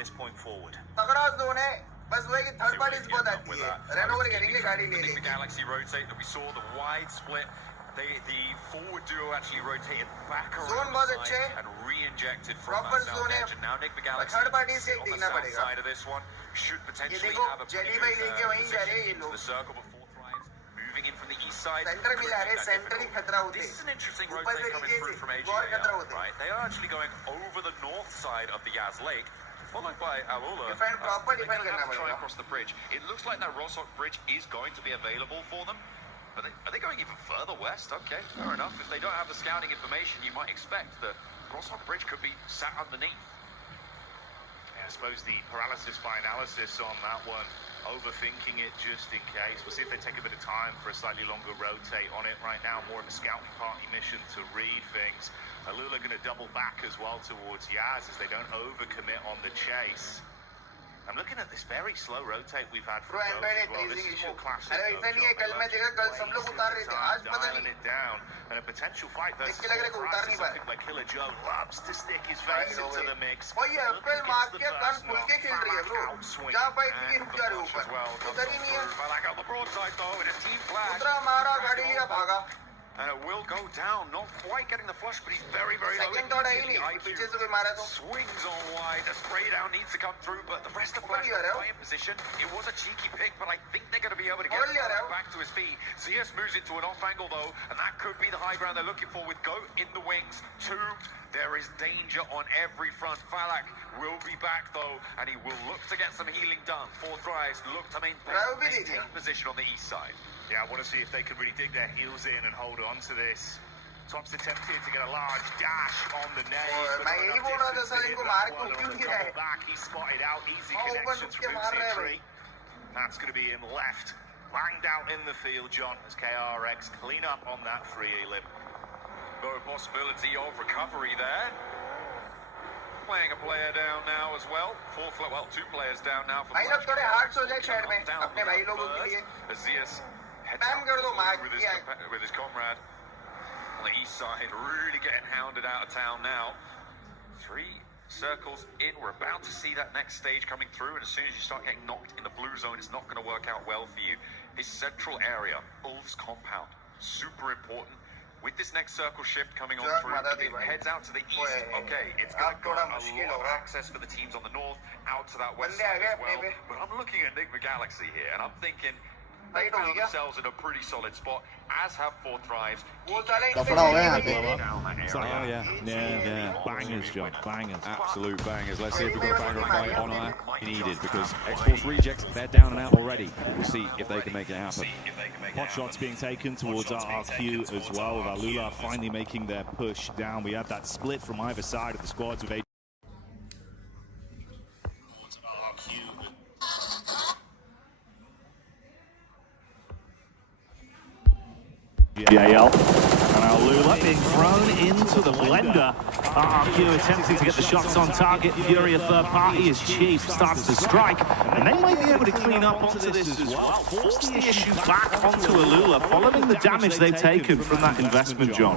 this point forward. बस वो है कि थर्ड पार्टी बहुत आती है रन ओवर करेंगे गाड़ी ले लेंगे Galaxy rotate that we saw the wide split the forward duo actually rotated back around the side and re-injected from that south edge and now Nick the Galaxy third party से on the देखना south पड़ेगा side of this one should potentially have a pretty good position to the circle but fourth drives moving in from the east side centre मिला रहे centre ही खतरा होते this is an interesting rotate coming through from AGL right they are actually going over the north side of the Yaz Lake followed by Alula. Defend try across the bridge. It looks like that Rossok bridge is going to be available for them. Are they going even further west? Okay, fair enough. If they don't have the scouting information, you might expect that Rossok bridge could be sat underneath. Yeah, I suppose the paralysis by analysis on that one, overthinking it just in case. We'll see if they take a bit of time for a slightly longer rotate on it. Right now, more of a scouting party mission to read things. Alula going to double back as well towards Yaz as they don't overcommit on the chase. I'm looking at this very slow rotate we've had for both as well. This is more classic dialing it down and a potential fight versus something like Killer Joe loves to stick his face into the mix. Look at the first knock, outswing and the flush as well. Like on the broadside though, it is team flag. And it will go down, not quite getting the flush, but he's very, very low. Swings on wide, the spray down needs to come through, but the rest of the flash play in position. It was a cheeky pick, but I think they're going to be able to get back to his feet. ZS moves into an off angle though, and that could be the high ground they're looking for with Goat in the wings. There is danger on every front. Falak will be back though, and he will look to get some healing done. Fourth drives, look to maintain position on the east side. Yeah, I want to see if they can really dig their heels in and hold on to this. Top's attempted to get a large dash on the nade. Back, he's spotted out. Easy connections from Uzi. That's going to be him left. Langed out in the field, John, as KRX clean up on that free elim. No possibility of recovery there. Playing a player down now as well. Two players down now for the Azias heads out with his comrade on the east side, really getting hounded out of town now. 3 circles in, we're about to see that next stage coming through, and as soon as you start getting knocked in the blue zone, it's not going to work out well for you. This central area, Ulf's compound, super important. With this next circle shift coming on through, it heads out to the east. Okay, it's going to got a lot of access for the teams on the north, out to that west side as well. But I'm looking at Enigma Galaxy here, and I'm thinking they found themselves in a pretty solid spot, as have Fourth Drives. Bangers, John, bangers. Absolute bangers. Let's see if we've got a banger fight on our needed, because X-Force rejects, they're down and out already. We'll see if they can make it happen. Pot shots being taken towards RQ as well, with Alula finally making their push down. We had that split from either side of the squads with JL and Alula being thrown into the blender. RQ attempting to get the shots on target. Fury, a third party, as Chief starts to strike, and they might be able to clean up onto this as well. Force the issue back onto Alula following the damage they've taken from that investment, John.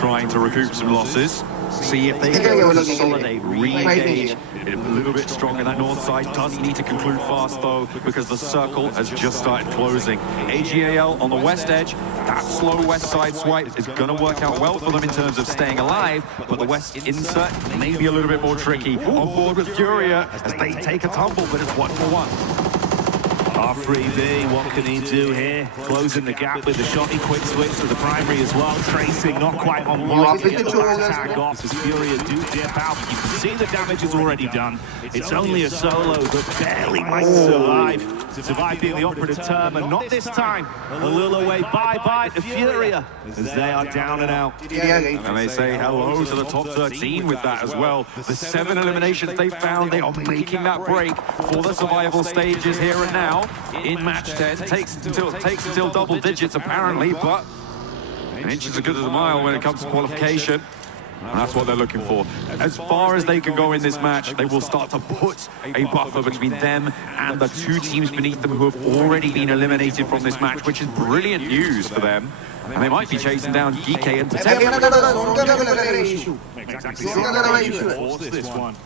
Trying to recoup some losses. See if they can consolidate, re-engage a little bit stronger. That north side does need to conclude fast though, because the circle has just started closing. AGAL on the west edge, that slow west side swipe is going to work out well for them in terms of staying alive, but the west insert may be a little bit more tricky. On board with Furia as they take a tumble, but it's 1-for-1. R3B, what can he do here? Closing the gap with the shotty, quick switch to the primary as well. Tracing not quite on point to get the last tag off as Furia do dip out. You can see the damage is already done. It's only a solo, but barely might survive. Survive being the operative term, and not this time. Alula way bye-bye to Furia as they are down and out. And they say hello to the top 13 with that as well. The 7 eliminations they found, they are making that break for the survival stages here and now. In match 10, takes until double digits apparently, but an inch is as good as a mile when it comes to qualification. And that's what they're looking for. As far as they can go in this match, they will start to put a buffer between them and the 2 teams beneath them who have already been eliminated from this match, which is brilliant news for them. And they might be chasing down GK and potentially. exactly this one.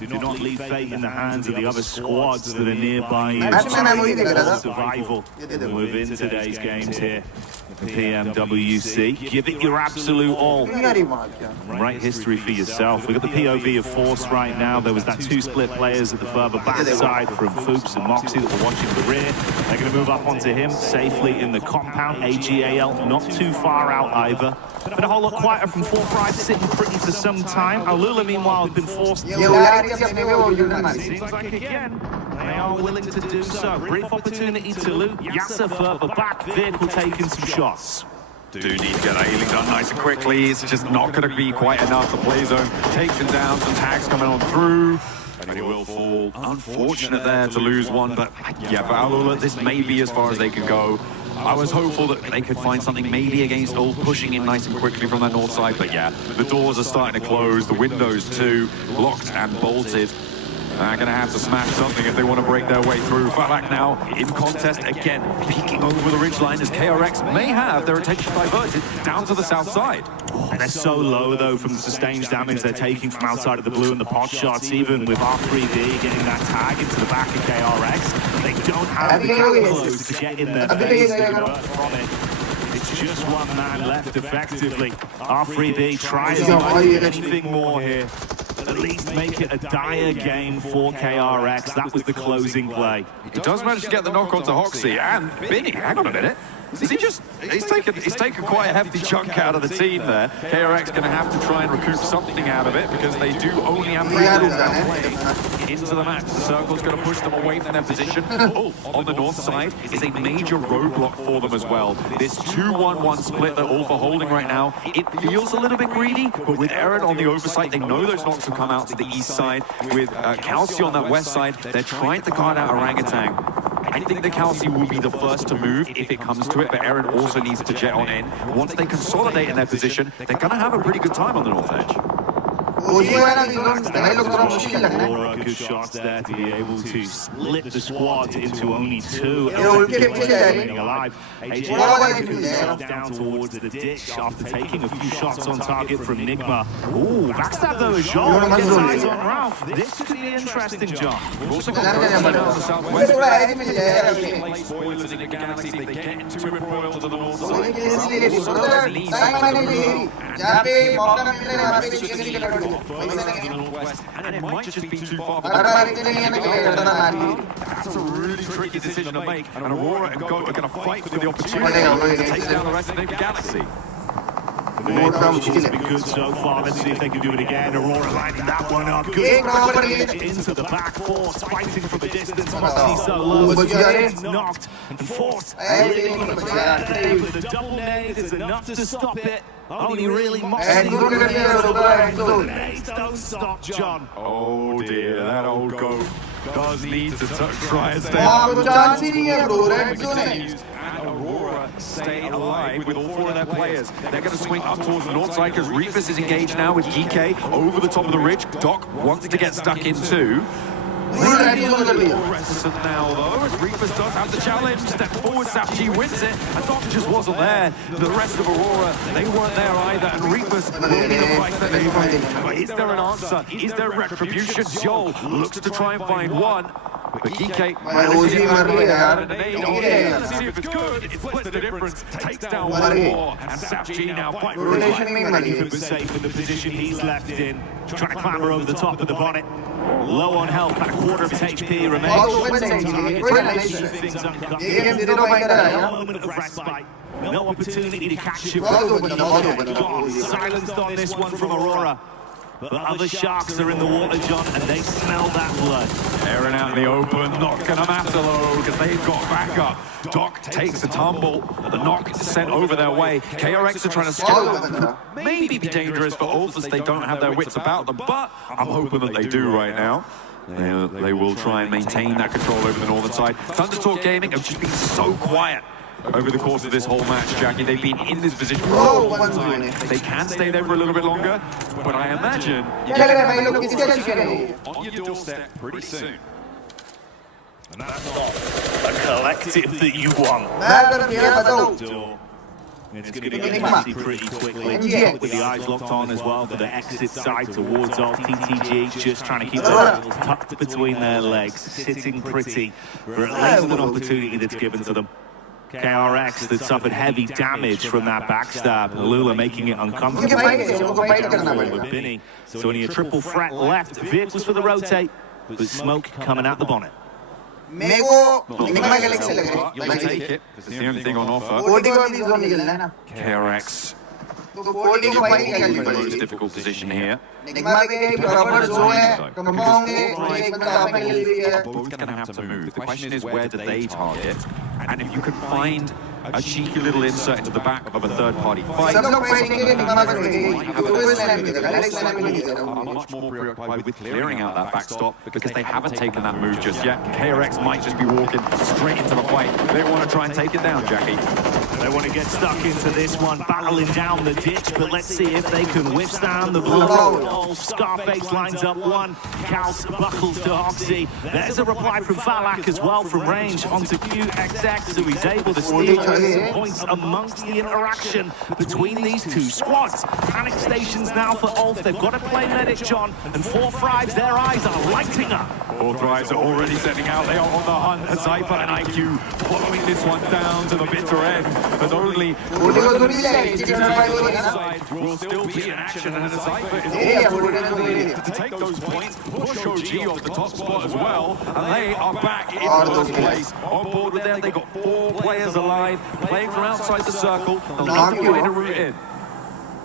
Do not leave fate in the hands of the other squads that are nearby you. Survival within today's games here. PMWC, give it your absolute all. Write history for yourself. We've got the POV of Force right now. There was that two split players at the further back side from Fuchs and Moxie that were watching the rear. They're going to move up onto him safely in the compound. AGAL not too far out either. Been a whole lot quieter from 4-5, sitting pretty for some time. Alula, meanwhile, has been forced to... Seems like, again, they are willing to do so. Brief opportunity to loot. Yasser further back, vehicle taking some shots. Do need to get that healing done nice and quickly. It's just not going to be quite enough. The play zone takes him down. Some tags coming on through. And he will fall. Unfortunate there to lose one, but yeah, for Alula, this may be as far as they can go. I was hopeful that they could find something maybe against Ulf, pushing in nice and quickly from that north side, but yeah, the doors are starting to close, the windows too, locked and bolted. They're going to have to smash something if they want to break their way through. Falak now in contest again, peeking over the ridgeline as KRX may have their attention diverted down to the south side. And they're so low, though, from the sustained damage they're taking from outside of the blue and the pot shots, even with R3B getting that tag into the back of KRX. They don't have the close to get in their face from it. It's just one man left effectively. R3B tries anything more here. At least make it a dire game for KRX. That was the closing play. He does manage to get the knock onto Hoxie, and Binny, hang on a minute. Is he just, he's taken quite a hefty chunk out of the team there. KRX going to have to try and recoup something out of it because they do only have 3 minutes now playing into the match. The circle's going to push them away from their position. Ulf on the north side is a major roadblock for them as well. This 2-1-1 split that Ulf are holding right now, it feels a little bit greedy, but with Eren on the oversight, they know those knocks will come out to the east side. With Kalsi on that west side, they're trying to guard out Orangutan. I think the Kalsi will be the first to move if it comes to it, but Eren also needs to jet on in. Once they consolidate in their position, they're going to have a pretty good time on the north edge. Good shots there to be able to split the squad into only 2. Alive. AJ down towards the ditch after taking a few shots on target from Nigma. Ooh, backstab though as Jean gets eyes on Ralph. This could be interesting, John. We've also got President on the southwest. Spoilers in the galaxy. They get into it royal to the north side. And it might just be too far. That's a really tricky decision to make. And Aurora and Goat are going to fight for the opportunity to take down the rest of the galaxy. The has been good so far. Let's see if they can do it again. Aurora lining that one up. Good into the back force, fighting from a distance. Moxie so low. Gets knocked and forced. The double nade is enough to stop it. Only really Moxie. Don't stop, John. Oh dear, that old Goat does need to try and stay and Aurora stay alive with all 4 of their players. They're going to swing up towards the north side because Reefus is engaged now with GK over the top of the ridge. Doc wants to get stuck in too. Reticent now though, as Reefus does have the challenge. Step forward, Sapchi wins it, and Doc just wasn't there. The rest of Aurora, they weren't there either, and Reefus will be the fight that they fight. But is there an answer? Is there retribution? Joel looks to try and find one. But GK let's see if it's good. It splits the difference, takes down one more, and Sapchi now fight for his life. He's safe in the position he's left in, trying to clamber over the top of the bonnet. Low on health, about a quarter of his HP remains. No opportunity to catch him. Silenced on this one from Aurora. But other sharks are in the water, John, and they smell that blood. Eren out in the open, not gonna matter though, because they've got backup. Doc takes a tumble, the knock is sent over their way. KRX are trying to still maybe be dangerous for Ulf as they don't have their wits about them, but I'm hoping that they do right now. They will try and maintain that control over the northern side. Thundertalk Gaming have just been so quiet over the course of this whole match, Jackie. They've been in this position for a long time. They can stay there for a little bit longer, but I imagine on your doorstep pretty soon. And that's not a collective that you want. It's going to be messy pretty quickly, with the eyes locked on as well for the exit side towards all. TTG just trying to keep their heels tucked between their legs, sitting pretty for at least an opportunity that's given to them. KRX that suffered heavy damage from that backstab. Lula making it uncomfortable. With Binny. So only a triple threat left. Vehicles for the rotate, but smoke coming out the bonnet. Take it. This is the only thing on offer. KRX. The most difficult position here. Both going to have to move. The question is, where do they target? And if you can find a cheeky little insert into the back of a third-party fight, are much more preoccupied with clearing out that backstop because they haven't taken that move just yet. KRX might just be walking straight into the fight. They want to try and take it down, Jackie. They want to get stuck into this one, battling down the ditch, but let's see if they can withstand the blow. Scarface lines up one, Kaus buckles to Oxy. There's a reply from Falak as well from range onto QXX, so he's able to steal some points amongst the interaction between these two squads. Panic stations now for Ulf. They've got to play medic, John, and 4 Thrives, their eyes are lighting up. 4 Thrives are already setting out. They are on the hunt. Zypher and IQ following this one down to the bitter end. As only will still be in action, and Zypher is to take those points. Push OG off the top spot as well, and they are back in first place. On board with them, they got 4 players alive, playing from outside the circle. They'll need to find a route in.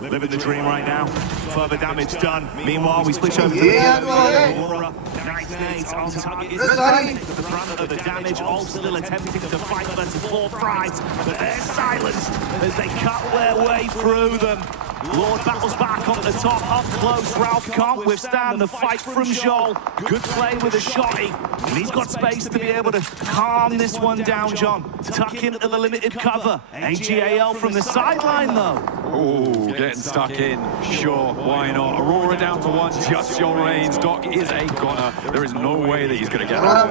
Living the dream right now. Further damage done. Meanwhile, we switch over to the Aurora. Nice nades on target. Is the brunt of the damage. All still attempting to fight versus 4 Thrives, but they're silenced as they cut their way through them. Lord battles back on the top, up close. Ralph can't withstand the fight from Joel. Good play with a shotty, and he's got space to be able to calm this one down, John. Tuck into the limited cover. AGAL from the sideline, though. Oh, getting stuck in. Sure, why not? Aurora down to 1, just Joel Reigns. Doc is a goner. There is no way that he's going to get out.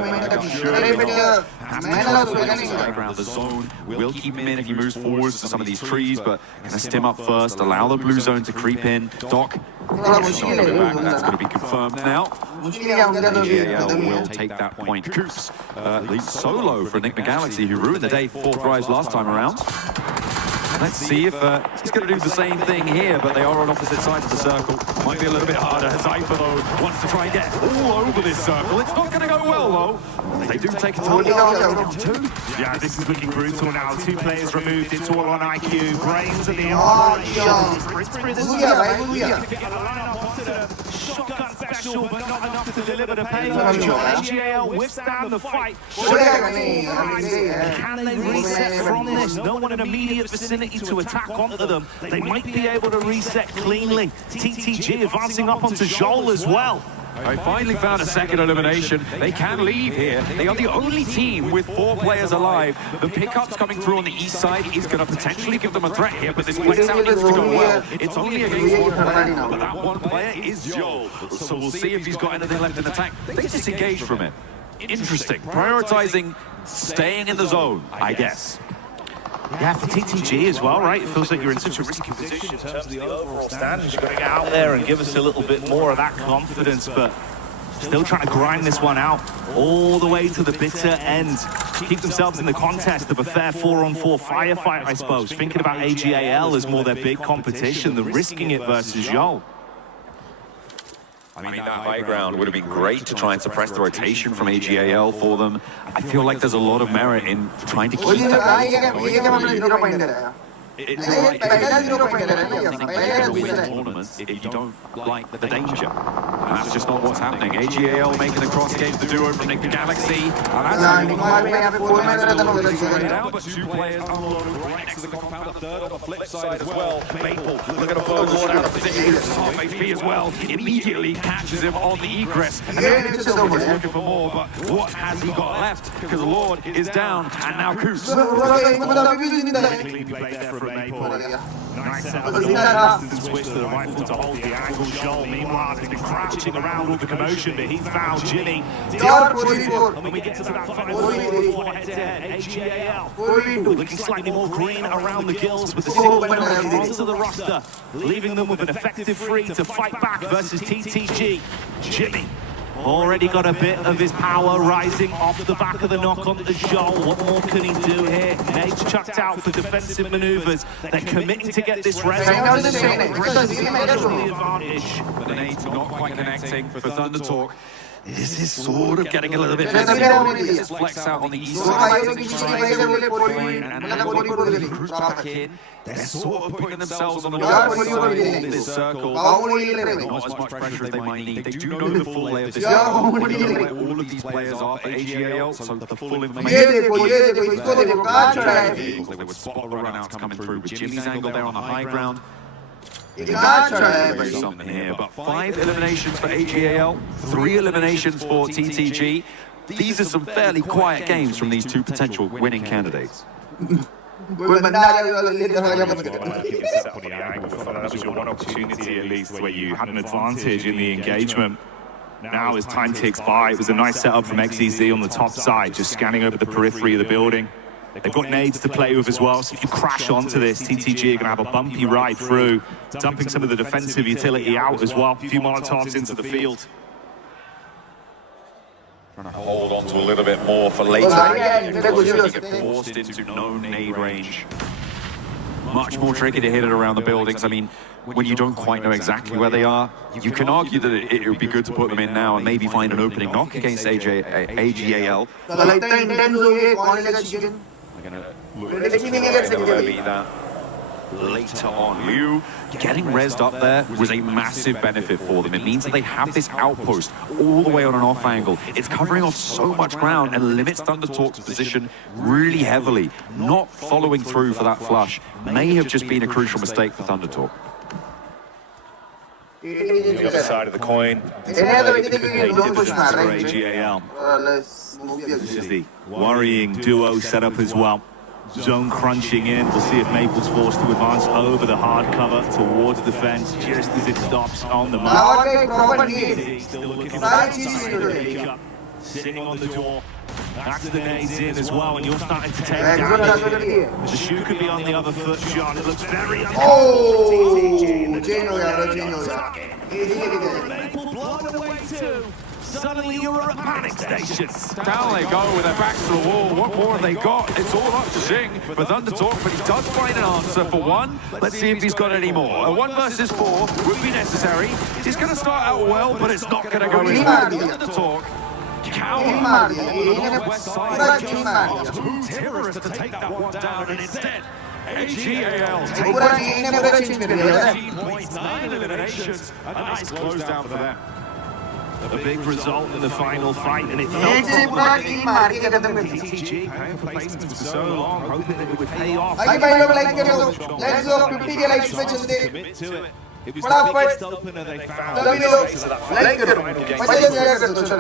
The zone will keep him in if he moves forwards to some of these trees, but going to stim up first, allow the blue zone to creep in. Doc, that's going to be confirmed now. AGAL will take that point. Koos leads solo for Nick McGalaxy, who ruined the day 4 Thrives last time around. Let's see if he's going to do the same thing here, but they are on opposite sides of the circle. Might be a little bit harder. Zypher, though, wants to try and get all over this circle. It's not going to go well, though. They do take it to 1. Yeah, this is looking brutal now. 2 players removed. It's all on IQ. Brains at the arm. Shotgun special, but not enough to deliver the payload. AGAL withstand the fight. Can they reset from this? No one in immediate vicinity to attack onto them. They might be able to reset cleanly. TTG advancing up onto Joel as well. They finally found a second elimination. They can leave here. They are the only team with 4 players alive. The pickups coming through on the east side is going to potentially give them a threat here, but this flex out needs to go well. It's only against 1 player, but that 1 player is Joel. So we'll see if he's got anything left in attack. They disengaged from it. Interesting. Prioritizing staying in the zone, I guess. Yeah, for TTG as well, right? It feels like you're in such a risky position in terms of the overall standings. You've got to get out there and give us a little bit more of that confidence, but still trying to grind this one out all the way to the bitter end. Keep themselves in the contest of a fair 4-on-4 firefight, I suppose. Thinking about AGAL as more their big competition than risking it versus Joel. I mean, that high ground would have been great to try and suppress the rotation from AGAL for them. I feel like there's a lot of merit in trying to keep that. It's all right. Win tournaments if you don't like the danger. And that's just not what's happening. AGAL making the cross against the duo from Nick McGalaxy. But 2 players unloaded right next to the compound. A third on the flip side as well. Maple looking to blow Lord out of position. Half HP as well. Immediately catches him on the egress. And then he's looking for more, but what has he got left? Because Lord is down, and now Koos. Nice set of the switch to the rifle to hold the angle. Joel, meanwhile, has been cracked. scratching around with the commotion, but he found Jimmy. When we get to that final 4 head-to-head, AGAL looking slightly more green around the gills with the single winner onto the roster, leaving them with an effective 3 to fight back versus TTG. Jimmy already got a bit of his power rising off the back of the knock onto the Joel. What more can he do here? Nate's chucked out for defensive maneuvers. They're committing to get this res on the advantage. But the nades are not quite connecting for Thunder Talk. This is sort of getting a little bit messy. This flex out on the east side. And Cruz back in. They're sort of putting themselves on the north side of this circle. Not as much pressure as they might need. They do know the full lay of this circle. They know where all of these players are for AGAL, so the full information. They would spot the runouts coming through with Jimmy's angle there on the high ground. Something here, but 5 eliminations for AGAL, 3 eliminations for TTG. These are some fairly quiet games from these 2 potential winning candidates. That was your one opportunity, at least, where you had an advantage in the engagement. Now, as time ticks by, it was a nice setup from XEZ on the top side, just scanning over the periphery of the building. They've got nades to play with as well, so if you crash onto this, TTG are going to have a bumpy ride through, dumping some of the defensive utility out as well. A few Molotovs into the field. Trying to hold on to a little bit more for later. Get forced into no nade range. Much more tricky to hit it around the buildings. I mean, when you don't quite know exactly where they are, you can argue that it would be good to put them in now and maybe find an opening knock against AGAL. They're going to look at that later on. Liu getting rezzed up there was a massive benefit for them. It means that they have this outpost all the way on an off angle. It's covering off so much ground and limits Thunder Talk's position really heavily. Not following through for that flush may have just been a crucial mistake for Thunder Talk. The other side of the coin. This is the worrying duo setup as well. Zone crunching in. We'll see if Maple's forced to advance over the hard cover towards the fence just as it stops on the mark. Still looking for that side. Sitting on the door. That's the nades in as well, and you're starting to take down. The shoe could be on the other foot, John. It looks very Maple blown away too. Suddenly you're at a panic station. Down they go with their backs to the wall. What more have they got? It's all up to Zing for Thunder Talk, but he does find an answer for 1. Let's see if he's got any more. A 1 versus 4 would be necessary. He's going to start out well, but it's not going to go his way. Thunder Talk. Northwest side, just 2 terrorists to take that one down, and instead, AGAL take 13.9 eliminations. A nice close down for them. A big result in the final fight, and it felt TTG paying for placements for so long, hoping that it would pay off. Let's go 50 likes में चलते हैं. It was the biggest opener they found. Like करो. चलो.